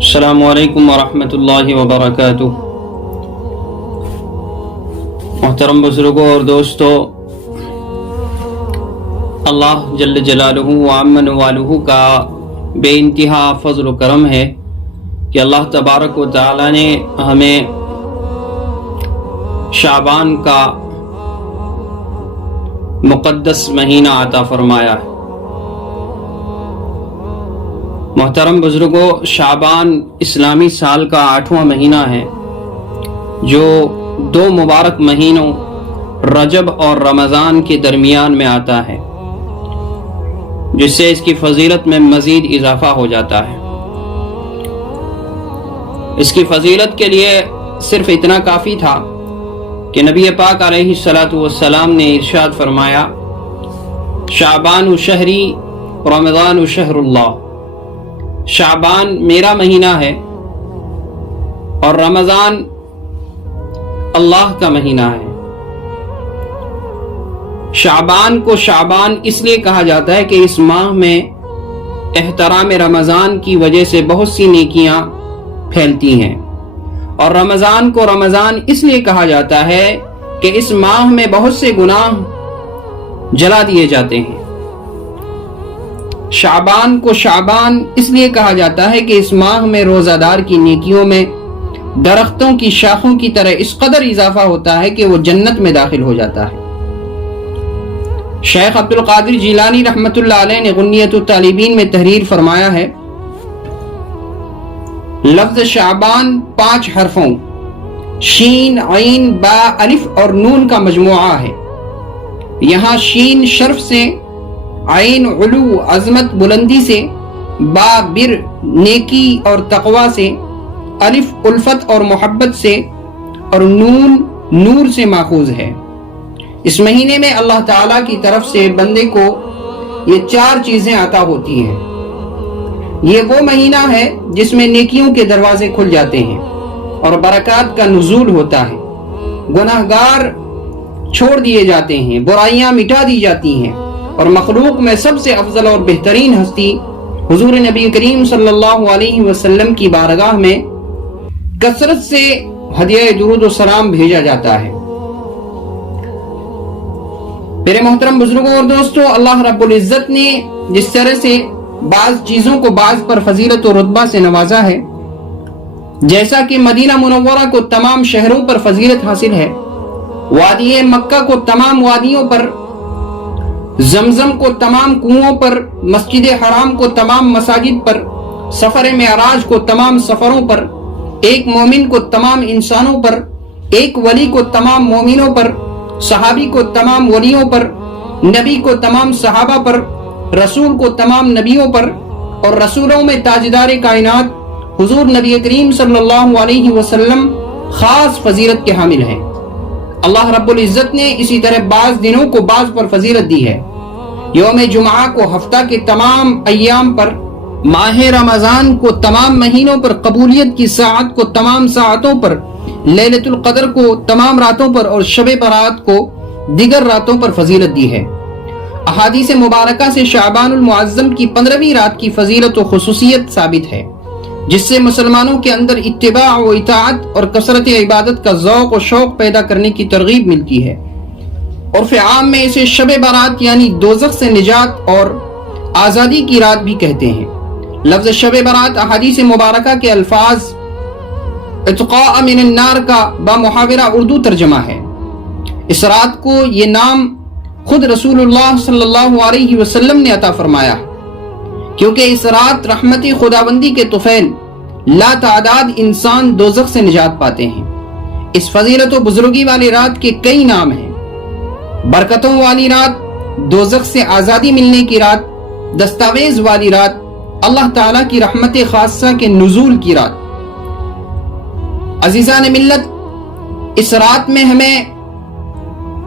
السلام علیکم ورحمۃ اللہ وبرکاتہ۔ محترم بزرگوں اور دوستو، اللہ جل جلالہ وعم نوالہ کا بے انتہا فضل و کرم ہے کہ اللہ تبارک و تعالی نے ہمیں شعبان کا مقدس مہینہ عطا فرمایا ہے۔ محترم بزرگوں، شعبان اسلامی سال کا 8واں مہینہ ہے جو 2 مبارک مہینوں رجب اور رمضان کے درمیان میں آتا ہے، جس سے اس کی فضیلت میں مزید اضافہ ہو جاتا ہے۔ اس کی فضیلت کے لیے صرف اتنا کافی تھا کہ نبی پاک علیہ الصلاۃ والسلام نے ارشاد فرمایا، شعبان شہری رمضان شہر اللہ، شعبان میرا مہینہ ہے اور رمضان اللہ کا مہینہ ہے۔ شعبان کو شعبان اس لیے کہا جاتا ہے کہ اس ماہ میں احترام رمضان کی وجہ سے بہت سی نیکیاں پھیلتی ہیں، اور رمضان کو رمضان اس لیے کہا جاتا ہے کہ اس ماہ میں بہت سے گناہ جلا دیے جاتے ہیں۔ شعبان کو شعبان اس لیے کہا جاتا ہے کہ اس ماہ میں روزہ دار کی نیکیوں میں درختوں کی شاخوں کی طرح اس قدر اضافہ ہوتا ہے کہ وہ جنت میں داخل ہو جاتا ہے۔ شیخ عبد القادر جیلانی رحمۃ اللہ علیہ نے غنیۃ الطالبین میں تحریر فرمایا ہے، لفظ شعبان 5 حرفوں شین، عین، با، الف اور نون کا مجموعہ ہے۔ یہاں شین شرف سے، عین علو عظمت بلندی سے، با بر نیکی اور تقوی سے، الف الفت اور محبت سے، اور نون نور سے ماخوذ ہے۔ اس مہینے میں اللہ تعالیٰ کی طرف سے بندے کو یہ 4 چیزیں عطا ہوتی ہیں۔ یہ وہ مہینہ ہے جس میں نیکیوں کے دروازے کھل جاتے ہیں اور برکات کا نزول ہوتا ہے، گناہگار چھوڑ دیے جاتے ہیں، برائیاں مٹا دی جاتی ہیں، اور مخلوق میں سب سے افضل اور بہترین ہستی حضور نبی کریم صلی اللہ علیہ وسلم کی بارگاہ میں کثرت سے ہدیہ درود و سلام بھیجا جاتا ہے۔ میرے محترم بزرگوں اور دوستوں، اللہ رب العزت نے جس طرح سے بعض چیزوں کو بعض پر فضیلت و رتبہ سے نوازا ہے، جیسا کہ مدینہ منورہ کو تمام شہروں پر فضیلت حاصل ہے، وادی مکہ کو تمام وادیوں پر، زمزم کو تمام کنووں پر، مسجد حرام کو تمام مساجد پر، سفر معراج کو تمام سفروں پر، ایک مومن کو تمام انسانوں پر، ایک ولی کو تمام مومنوں پر، صحابی کو تمام ولیوں پر، نبی کو تمام صحابہ پر، رسول کو تمام نبیوں پر، اور رسولوں میں تاجدار کائنات حضور نبی کریم صلی اللہ علیہ وسلم خاص فضیلت کے حامل ہیں۔ اللہ رب العزت نے اسی طرح بعض دنوں کو بعض پر فضیلت دی ہے۔ یوم جمعہ کو ہفتہ کے تمام ایام پر، ماہ رمضان کو تمام مہینوں پر، قبولیت کی ساعت کو تمام ساعتوں پر، لیلۃ القدر کو تمام راتوں پر، اور شب برات کو دیگر راتوں پر فضیلت دی ہے۔ احادیث مبارکہ سے شعبان المعظم کی 15ویں رات کی فضیلت و خصوصیت ثابت ہے، جس سے مسلمانوں کے اندر اتباع و اطاعت اور کثرت عبادت کا ذوق و شوق پیدا کرنے کی ترغیب ملتی ہے۔ عرف عام میں اسے شب برات یعنی دوزخ سے نجات اور آزادی کی رات بھی کہتے ہیں۔ لفظ شب برات احادیث مبارکہ کے الفاظ اتقاء من النار کا بامحاورہ اردو ترجمہ ہے۔ اس رات کو یہ نام خود رسول اللہ صلی اللہ علیہ وسلم نے عطا فرمایا، کیونکہ اس رات رحمت خداوندی کے طفیل لا تعداد انسان دوزخ سے نجات پاتے ہیں۔ اس فضیلت و بزرگی والی رات کے کئی نام ہیں: برکتوں والی رات، دوزخ سے آزادی ملنے کی رات، دستاویز والی رات، اللہ تعالیٰ کی رحمت خاصہ کے نزول کی رات۔ عزیزان ملت، اس رات میں ہمیں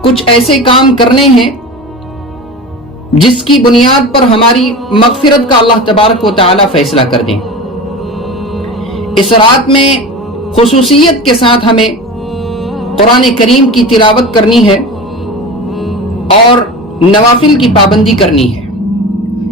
کچھ ایسے کام کرنے ہیں جس کی بنیاد پر ہماری مغفرت کا اللہ تبارک و تعالیٰ فیصلہ کر دیں۔ اس رات میں خصوصیت کے ساتھ ہمیں قرآن کریم کی تلاوت کرنی ہے اور نوافل کی پابندی کرنی ہے۔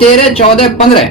13, 14, 15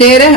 13,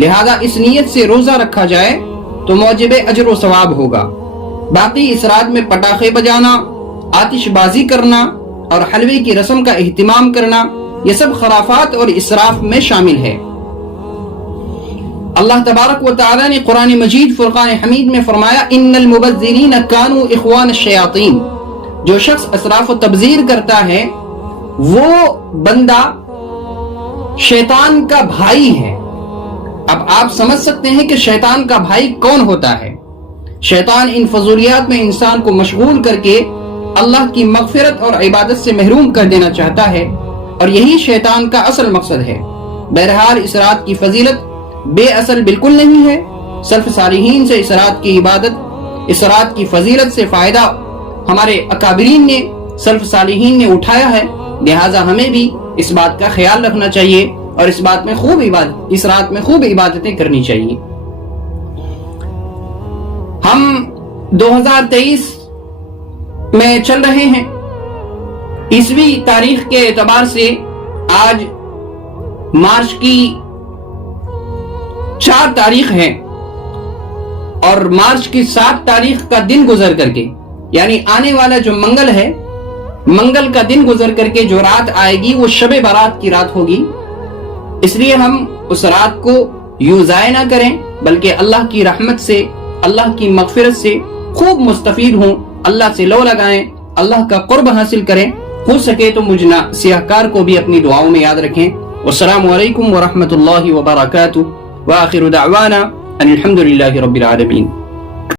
لہذا اس نیت سے روزہ رکھا جائے تو موجب اجر و ثواب ہوگا۔ باقی اس رات میں پٹاخے بجانا، آتش بازی کرنا اور حلوے کی رسم کا اہتمام کرنا یہ سب خرافات اور اسراف میں شامل ہے۔ اللہ تبارک و تعالی نے قرآن مجید فرقان حمید میں فرمایا ان المبذرین کانوا اخوان الشیاطین، جو شخص اسراف و تبذیر کرتا ہے وہ بندہ شیطان کا بھائی ہے۔ اب آپ سمجھ سکتے ہیں کہ شیطان کا بھائی کون ہوتا ہے۔ شیطان ان فضولیات میں انسان کو مشغول کر کے اللہ کی مغفرت اور عبادت سے محروم کر دینا چاہتا ہے، اور یہی شیطان کا اصل مقصد ہے۔ بہرحال اس رات کی فضیلت بے اصل بالکل نہیں ہے۔ سلف صالحین سے اس رات کی عبادت، اس رات کی فضیلت سے فائدہ ہمارے اکابرین نے، سلف صالحین نے اٹھایا ہے، لہٰذا ہمیں بھی اس بات کا خیال رکھنا چاہیے اور اس رات میں خوب عبادتیں کرنی چاہیے۔ ہم 2023 میں چل رہے ہیں۔ عیسوی تاریخ کے اعتبار سے آج مارچ کی 4 تاریخ ہے، اور مارچ کی 7 تاریخ کا دن گزر کر کے، یعنی آنے والا جو منگل ہے، منگل کا دن گزر کر کے جو رات آئے گی وہ شب برات کی رات ہوگی۔ اس لیے ہم اس رات کو یوں ضائع نہ کریں، بلکہ اللہ کی رحمت سے، اللہ کی مغفرت سے خوب مستفید ہوں، اللہ سے لو لگائیں، اللہ کا قرب حاصل کریں۔ ہو سکے تو مجھ سیاہکار کو بھی اپنی دعاؤں میں یاد رکھیں۔ والسلام علیکم ورحمۃ اللہ وبرکاتہ، وآخر دعوانا ان الحمد للہ رب العالمین۔